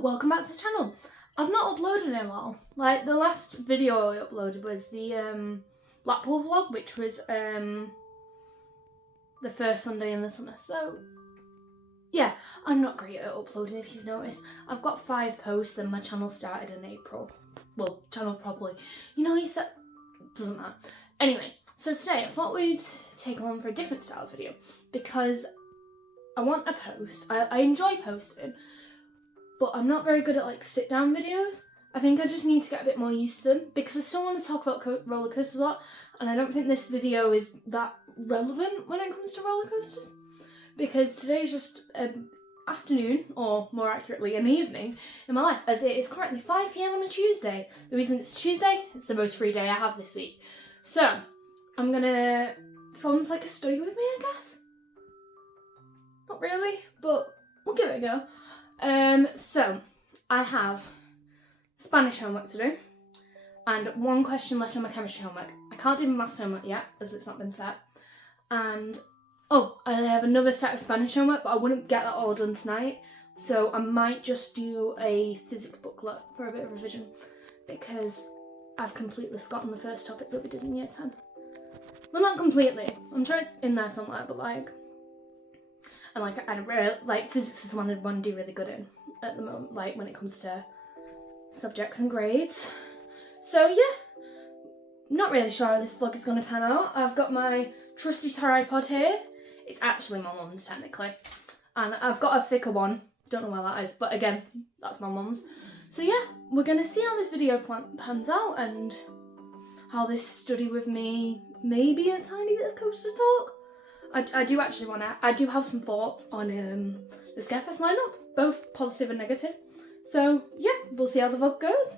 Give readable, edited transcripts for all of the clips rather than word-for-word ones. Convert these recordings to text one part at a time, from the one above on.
welcome back to the channel. I've not uploaded in a while. Like, the last video I uploaded was the Blackpool vlog, which was the first Sunday in the summer. So yeah, I'm not great at uploading, if you've noticed. I've got 5 posts and my channel started in April. Well, channel probably. You know, you said, doesn't matter. Anyway, so today I thought we'd take on for a different style video because I want a post. I enjoy posting, but I'm not very good at like sit down videos. I think I just need to get a bit more used to them because I still want to talk about roller coasters a lot, and I don't think this video is that relevant when it comes to roller coasters because today is just an afternoon, or more accurately an evening in my life, as it is currently 5 PM on a Tuesday. The reason it's Tuesday, it's the most free day I have this week. So I'm gonna, it's almost like a study with me, I guess. Not really, but we'll give it a go. So I have Spanish homework to do and 1 question left on my chemistry homework. I can't do my maths homework yet as it's not been set. And I have another set of Spanish homework, but I wouldn't get that all done tonight. So I might just do a physics booklet for a bit of revision because I've completely forgotten the first topic that we did in year 10. Well, not completely. I'm sure it's in there somewhere, but like, and like I really, like physics is the one I'd want to do really good in at the moment, like when it comes to subjects and grades. So yeah, not really sure how this vlog is going to pan out. I've got my trusty tripod here. It's actually my mum's technically, and I've got a thicker one. Don't know where that is, but again, that's my mum's. So yeah, we're gonna see how this video pans out and how this study with me, maybe a tiny bit of coaster talk. I do actually want to, I do have some thoughts on the Scarefest lineup, both positive and negative. So yeah, we'll see how the vlog goes.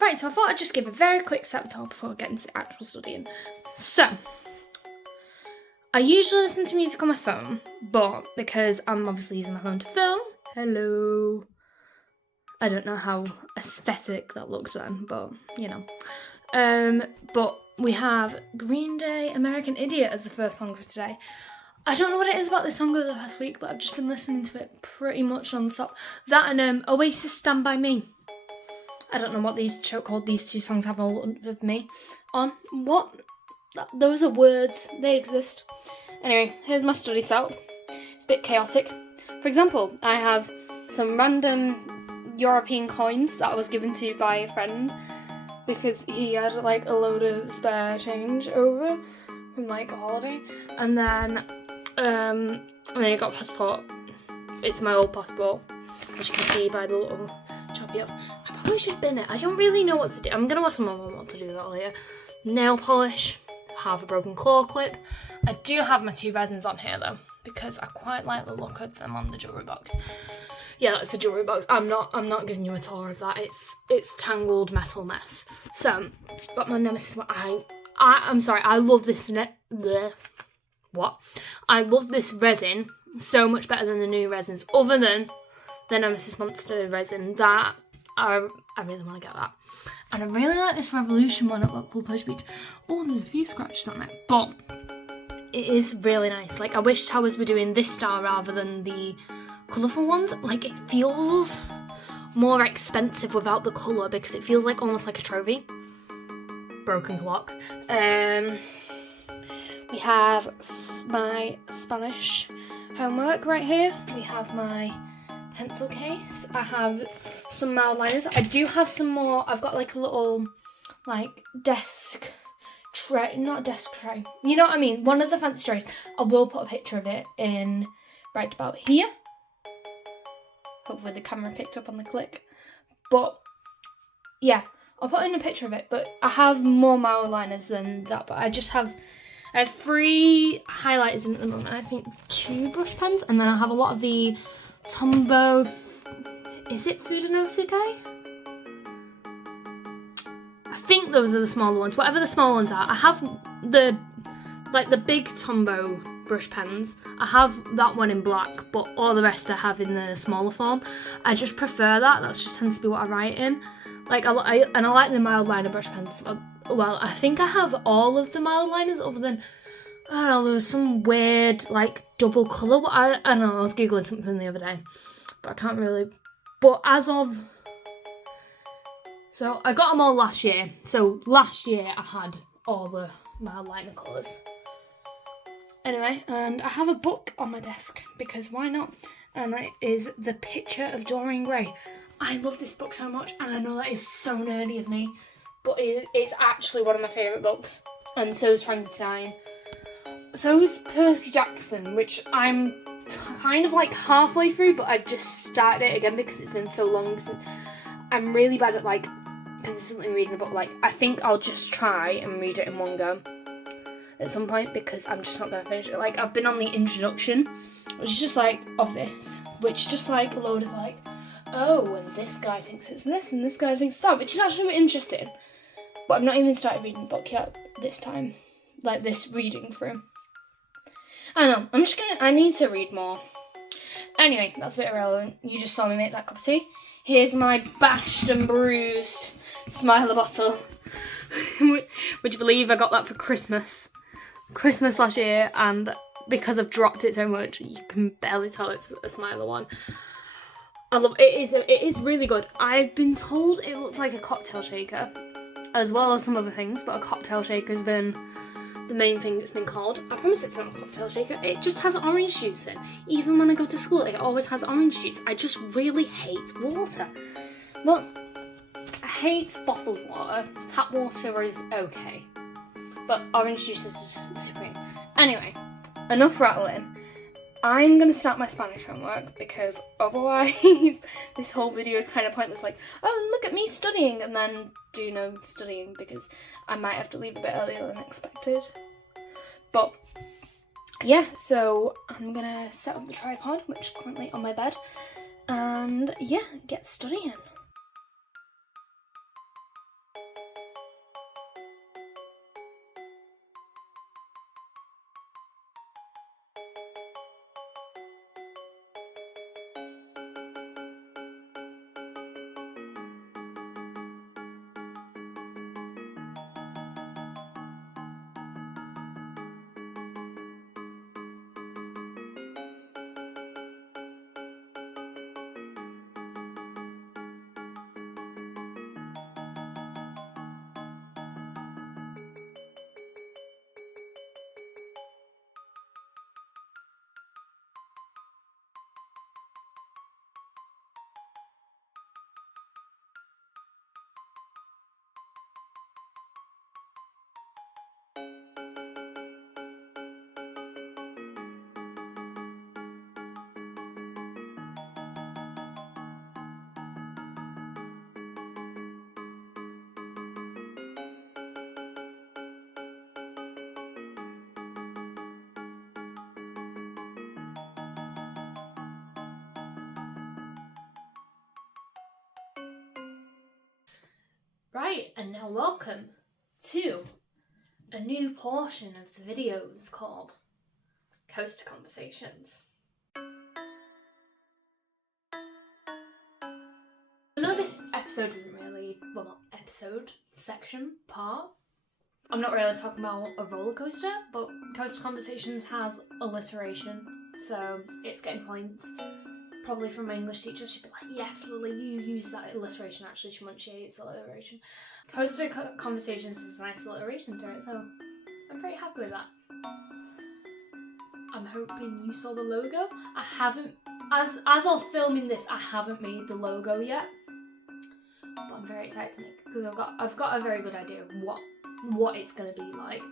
Right, so I thought I'd just give a very quick set talk before getting to the actual studying. So, I usually listen to music on my phone, but because I'm obviously using my phone to film, hello, I don't know how aesthetic that looks then, but you know. But we have Green Day, American Idiot as the first song for today. I don't know what it is about this song over the past week, but I've just been listening to it pretty much non-stop. That and Oasis, Stand By Me. I don't know what these 2 songs have all of me on. What? Those are words. They exist. Anyway, here's my study setup. It's a bit chaotic. For example, I have some random European coins that I was given to by a friend because he had like a load of spare change over from like a holiday. And then I got a passport. It's my old passport, as you can see by the little choppy up. I probably should bin it. I don't really know what to do. I'm going to ask my mum what to do with that later. Nail polish. Have a broken claw clip. I do have my 2 resins on here though, because I quite like the look of them on the jewellery box. Yeah, that's a jewellery box. I'm not giving you a tour of that. It's tangled metal mess. So, got my Nemesis one. I'm sorry, I love this I love this resin so much better than the new resins, other than the Nemesis Monster resin. That I really want to get that. And I really like this Revolution one at Blackpool Pleasure Beach. Oh, there's a few scratches on it, but it is really nice. Like, I wish Towers were doing this style rather than the colourful ones. Like, it feels more expensive without the colour because it feels like almost like a trophy. Broken clock. We have my Spanish homework right here. We have my pencil case. I have some mild liners. I do have some more. I've got like a little like desk tray, not a desk tray. You know what I mean? One of the fancy trays. I will put a picture of it in right about here. Hopefully the camera picked up on the click. But yeah, I'll put in a picture of it. But I have more mild liners than that. But I have 3 highlighters in at the moment. I think 2 brush pens, and then I have a lot of the Tombow. Is it Fudenosuke? I think those are the smaller ones. Whatever the smaller ones are, I have the big Tombow brush pens. I have that one in black, but all the rest I have in the smaller form. I just prefer that. That just tends to be what I write in. Like I like the mild liner brush pens. Well, I think I have all of the mild liners other than, I don't know, there was some weird like double colour. I don't know, I was googling something the other day, but I can't really. But so I got them all last year. So last year I had all the mild liner colours. Anyway, and I have a book on my desk because why not? And that is The Picture of Dorian Gray. I love this book so much, and I know that is so nerdy of me, but it's actually one of my favourite books. And so is Frankenstein. So is Percy Jackson, which I'm kind of like halfway through, but I've just started it again because it's been so long since. I'm really bad at like consistently reading a book. Like I think I'll just try and read it in one go at some point because I'm just not going to finish it. Like I've been on the introduction, which is just like of this, which is just like a load of like, oh, and this guy thinks it's this and this guy thinks it's that, which is actually interesting. But I've not even started reading the book yet this time, like this reading through. I don't know, I need to read more. Anyway, that's a bit irrelevant. You just saw me make that cup of tea. Here's my bashed and bruised Smiler bottle. Would you believe I got that for Christmas last year, and because I've dropped it so much, you can barely tell it's a Smiler one. I love it. It is really good. I've been told it looks like a cocktail shaker, as well as some other things, but a cocktail shaker has been the main thing that's been called. I promise it's not a cocktail shaker. It just has orange juice in. Even when I go to school, it always has orange juice. I just really hate water. Well, I hate bottled water. Tap water is okay, but orange juice is just supreme. Anyway, enough rattling. I'm going to start my Spanish homework because otherwise this whole video is kind of pointless. Like, oh, look at me studying, and then do no studying because I might have to leave a bit earlier than expected. But yeah, so I'm going to set up the tripod, which is currently on my bed, and yeah, get studying. Right, and now welcome to a new portion of the videos called Coaster Conversations. I know this episode isn't really, well, not episode, section, part. I'm not really talking about a roller coaster, but Coaster Conversations has alliteration, so it's getting points. Probably from my English teacher, she'd be like, yes, Lily, you use that alliteration. Actually, she hates alliteration. Coaster Conversations is a nice alliteration to it, so I'm pretty happy with that. I'm hoping you saw the logo. I haven't, as of filming this, I haven't made the logo yet. very excited to make because I've got a very good idea of what it's gonna be like.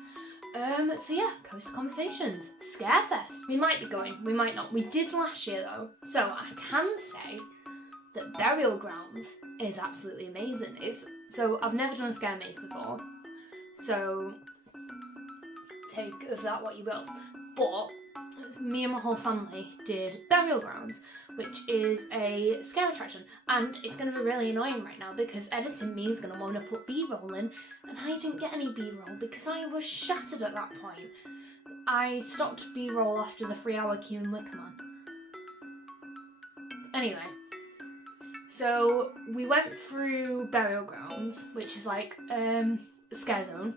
So yeah, Coastal Conversations, Scarefest. We might be going, we might not. We did last year though, so I can say that Burial Grounds is absolutely amazing. So I've never done a scare maze before, so take of that what you will. But me and my whole family did Burial Grounds, which is a scare attraction, and it's going to be really annoying right now because editing me is going to want to put B-roll in, and I didn't get any B-roll because I was shattered at that point. I stopped B-roll after the 3-hour queue in Wickerman. Anyway, so we went through Burial Grounds, which is like a scare zone,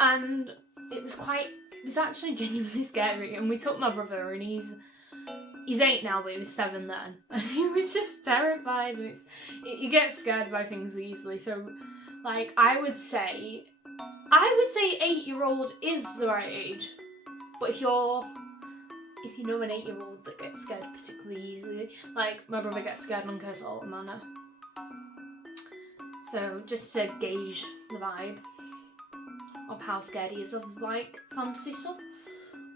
and it was actually genuinely scary. And we took my brother, and he's 8 now, but he was 7 then, and he was just terrified. And you get scared by things easily. So, like, I would say 8-year-old is the right age. But if you know an 8-year-old that gets scared particularly easily, like my brother gets scared on Curse Altar Manor. So just to gauge the vibe of how scared he is of like fantasy stuff.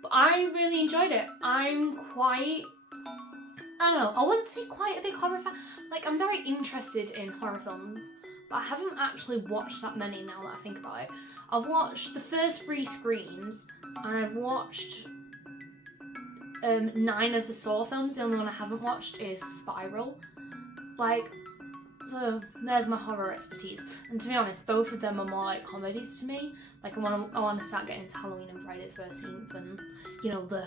But I really enjoyed it. I'm quite, I don't know, I wouldn't say quite a big horror fan. Like, I'm very interested in horror films, but I haven't actually watched that many now that I think about it. I've watched the first 3 Screams, and I've watched 9 of the Saw films. The only one I haven't watched is Spiral. Like, so there's my horror expertise. And to be honest, both of them are more like comedies to me. Like, I want to start getting into Halloween and Friday the 13th and, you know, the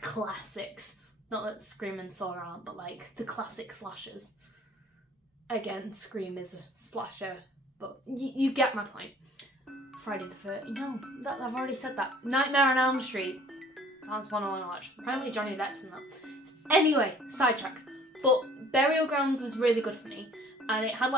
classics. Not that Scream and Saw aren't, but like the classic slashers. Again, Scream is a slasher, but you get my point. Friday the 13th. No, I've already said that. Nightmare on Elm Street. That's one I want to watch. Apparently Johnny Depp's in that. Anyway, sidetracked. But Burial Grounds was really good for me. And it had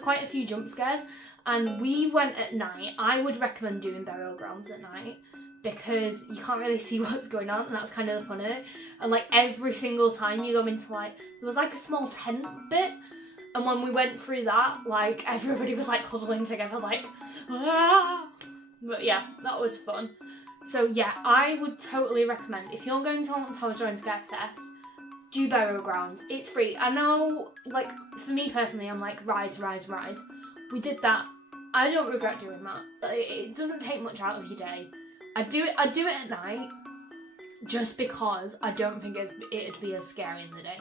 quite a few jump scares. And we went at night. I would recommend doing Burial Grounds at night because you can't really see what's going on, and that's kind of the fun of it. And like every single time you go into like, there was like a small tent bit. And when we went through that, like everybody was like huddling together like, ah! But yeah, that was fun. So yeah, I would totally recommend, if you're going to London Tower Join Scarefest, do Burial Grounds. It's free. I know, like, for me personally, I'm like, rides. We did that. I don't regret doing that. It doesn't take much out of your day. I do it at night, just because I don't think it'd be as scary in the day.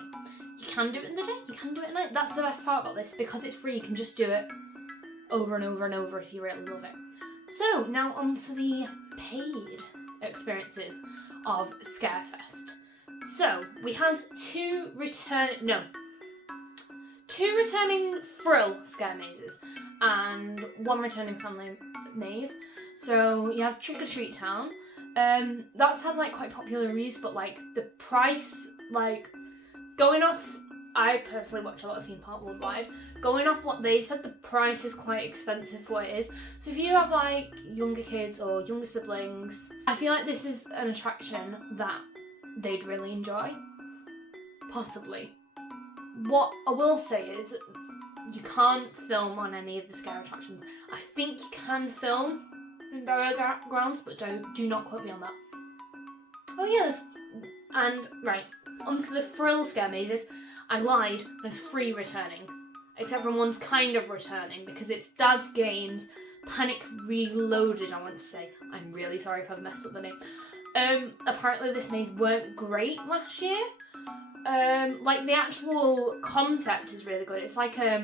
You can do it in the day, you can do it at night. That's the best part about this, because it's free, you can just do it over and over and over if you really love it. So, now on to the paid experiences of Scarefest. So, we have 2 returning Thrill scare mazes and 1 returning family maze. So, you have Trick or Treat Town. That's had like quite popular reviews, but like the price, like going off, I personally watch a lot of Theme Park Worldwide. Going off what they said, the price is quite expensive for what it is. So if you have like younger kids or younger siblings, I feel like this is an attraction that they'd really enjoy. Possibly. What I will say is, you can't film on any of the scare attractions. I think you can film in Burial Grounds, but do not quote me on that. Oh yes, and right, onto the Thrill scare mazes. I lied, there's 3 returning. Except for one's kind of returning, because it's Daz Games Panic Reloaded, I want to say. I'm really sorry if I've messed up the name. Apparently this maze weren't great last year. Like the actual concept is really good. It's like a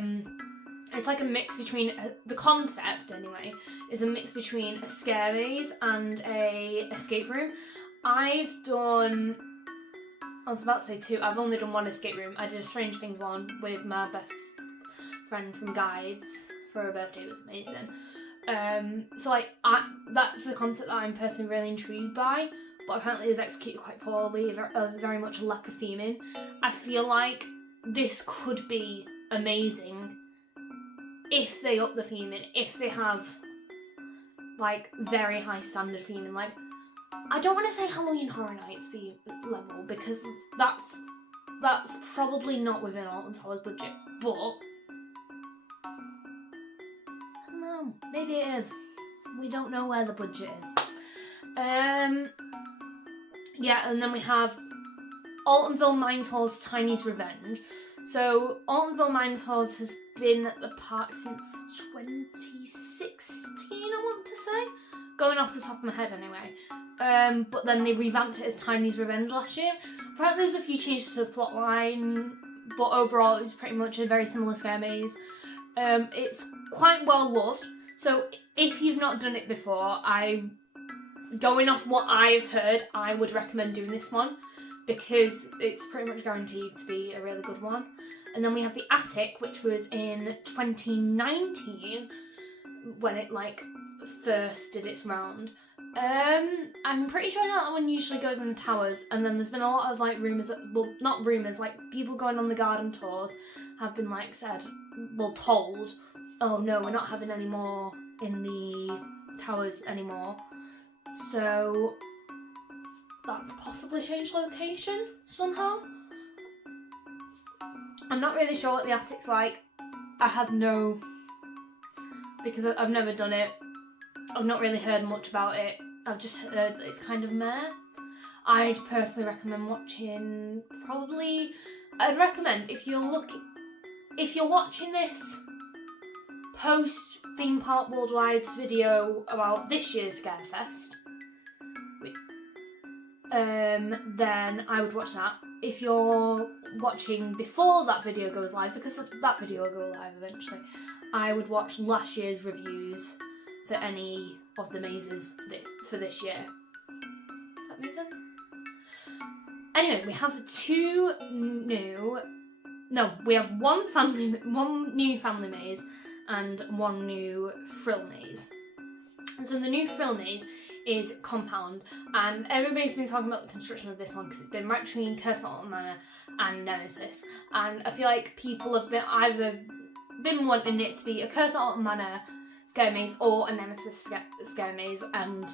mix between, the concept anyway, is a mix between a scare maze and a escape room. I was about to say 2. I've only done 1 escape room. I did a Strange Things one with my best friend from Guides for her birthday. It was amazing. So like, that's the concept that I'm personally really intrigued by, but apparently it was executed quite poorly, very much a lack of theming. I feel like this could be amazing if they up the theming, if they have like very high standard theming. Like, I don't want to say Halloween Horror Nights level, because that's probably not within Alton Tower's budget, but know. Maybe it is. We don't know where the budget is. Yeah, and then we have Altonville Mine Tours Tiny's Revenge. So Altonville Mine Tours has been at the park since 2016, I want to say. Going off the top of my head anyway. But then they revamped it as Tiny's Revenge last year. Apparently there's a few changes to the plot line, but overall it's pretty much a very similar scare maze. It's quite well loved. So if you've not done it before, going off what I've heard, I would recommend doing this one because it's pretty much guaranteed to be a really good one. And then we have the Attic, which was in 2019 when it like first did its round. I'm pretty sure that one usually goes in the towers, and then there's been a lot of like rumours, well not rumours, like people going on the garden tours have been like told, oh no, we're not having any more in the towers anymore. So that's possibly changed location somehow. I'm not really sure what the Attic's like. I have no, because I've never done it. I've not really heard much about it. I've just heard it's kind of meh. I'd personally recommend watching, I'd recommend if you're watching this post Theme Park Worldwide's video about this year's Scarefest, then I would watch that. If you're watching before that video goes live, because that video will go live eventually, I would watch last year's reviews for any of the mazes for this year. Does that make sense? Anyway, we have we have one new family maze and one new frill maze. And so the new frill maze is Compound, and everybody's been talking about the construction of this one because it's been right between Curse at Alton Manor and Nemesis, and I feel like people have either been wanting it to be a Curse at Alton Manor scare maze or a Nemesis scare maze, and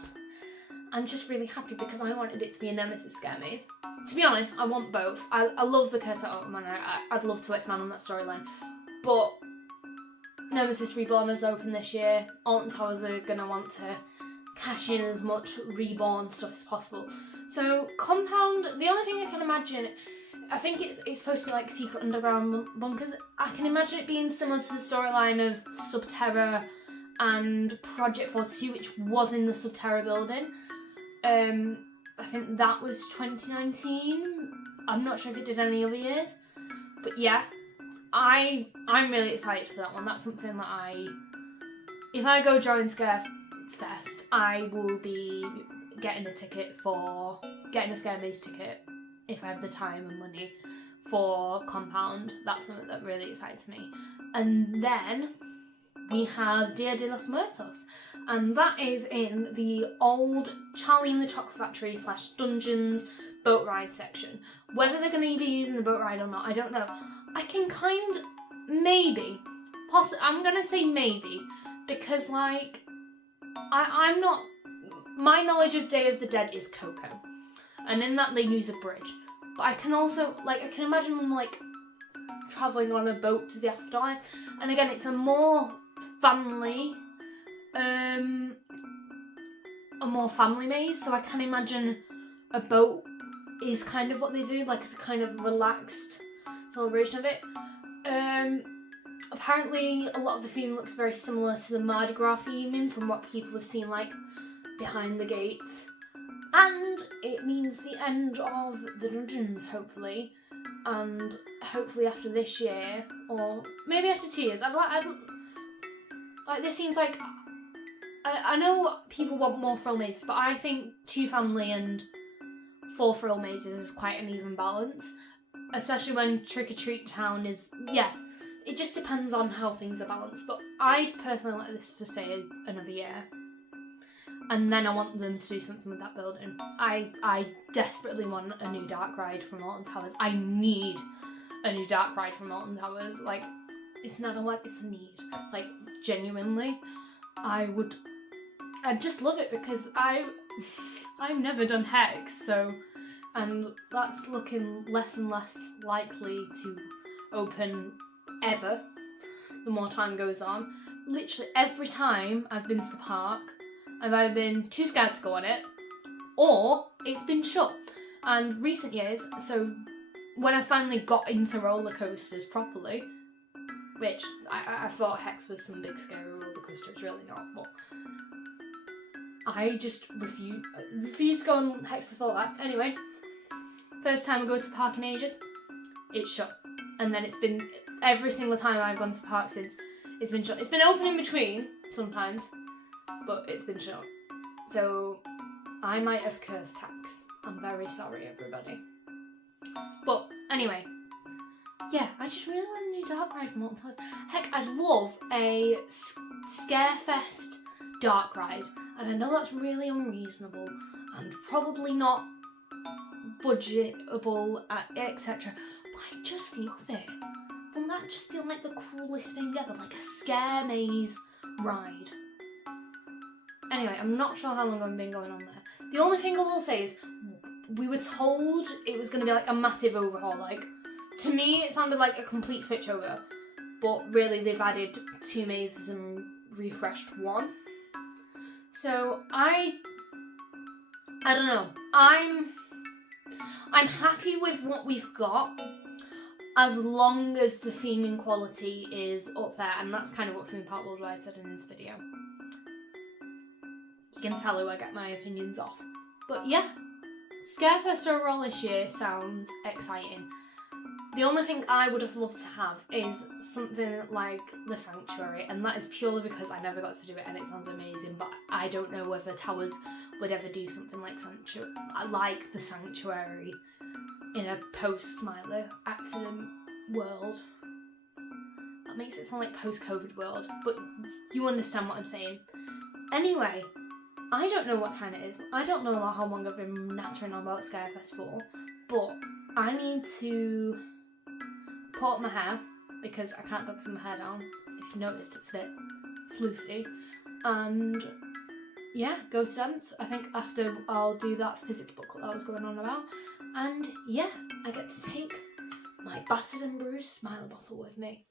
I'm just really happy because I wanted it to be a Nemesis scare maze. To be honest, I want both. I love the Curse at Alton Manor. I'd love to expand on that storyline, but Nemesis Reborn is open this year. Alton Towers are going to want to cash in as much Reborn stuff as possible. So Compound, the only thing I can imagine, I think it's supposed to be like secret underground bunkers. I can imagine it being similar to the storyline of Subterra and Project 42, which was in the Subterra building. I think that was 2019. I'm not sure if it did any other years. But yeah, I'm really excited for that one. That's something that if I go join Scarefest, I will be getting a scare maze ticket if I have the time and money for Compound. That's something that really excites me. And then we have Dia de los Muertos, and that is in the old Charlie and the Chocolate Factory / Dungeons boat ride section. Whether they're going to be using the boat ride or not, I don't know. I can I'm going to say maybe, because like, I'm not, my knowledge of Day of the Dead is Coco, and in that they use a bridge. But I can also, like, I can imagine them like travelling on a boat to the afterlife, and again, it's a more family maze, so I can imagine a boat is kind of what they do, like it's a kind of relaxed celebration of it. Apparently a lot of the theme looks very similar to the Mardi Gras theming from what people have seen like behind the gates, and it means the end of the dungeons, hopefully, and hopefully after this year, or maybe after 2 years. Like, this seems like, I know people want more frill mazes, but I think 2 family and 4 frill mazes is quite an even balance, especially when Trick or Treat Town is, yeah, it just depends on how things are balanced. But I'd personally like this to stay another year, and then I want them to do something with that building. I desperately want a new dark ride from Alton Towers. I need a new dark ride from Alton Towers. Like, it's not a want, it's a need. Like, genuinely, I'd just love it, because I've never done Hex, so, and that's looking less and less likely to open ever the more time goes on. literally every time I've been to the park, I've either been too scared to go on it, or it's been shut. And recent years, so when I finally got into roller coasters properly, which I thought Hex was some big scary roller coaster, it's really not, but I just refused to go on Hex before that. Anyway, first time I go to the park in ages, it's shut. And then it's been, every single time I've gone to the park since, it's been shut. It's been open in between sometimes, but it's been shut. So I might have cursed Hex. I'm very sorry, everybody. But anyway, yeah, I just really want a new dark ride from Molten Towers. Heck, I'd love a Scarefest dark ride. And I know that's really unreasonable and probably not budgetable, etc. But I just love it. Wouldn't that just feel like the coolest thing ever? Like a scare maze ride. Anyway, I'm not sure how long I've been going on there. The only thing I will say is, we were told it was going to be like a massive overhaul. Like, to me, it sounded like a complete switch over. But really, they've added 2 mazes and refreshed 1. So, I don't know. I'm happy with what we've got, as long as the theming quality is up there. And that's kind of what Theme Park Worldwide said in this video. You can tell who I get my opinions off. But yeah, Scarefest overall this year sounds exciting. The only thing I would have loved to have is something like the Sanctuary, and that is purely because I never got to do it and it sounds amazing, but I don't know whether Towers would ever do something like the Sanctuary in a post-Smiler accident world. That makes it sound like post-COVID world, but you understand what I'm saying. Anyway, I don't know what time it is. I don't know how long I've been nattering on about Scarefest for, but I need to put up my hair because I can't dance my hair down. If you noticed, it's a bit floofy. And yeah, go to dance. I think after I'll do that physics book that I was going on about. And yeah, I get to take my battered and bruised Smiler bottle with me.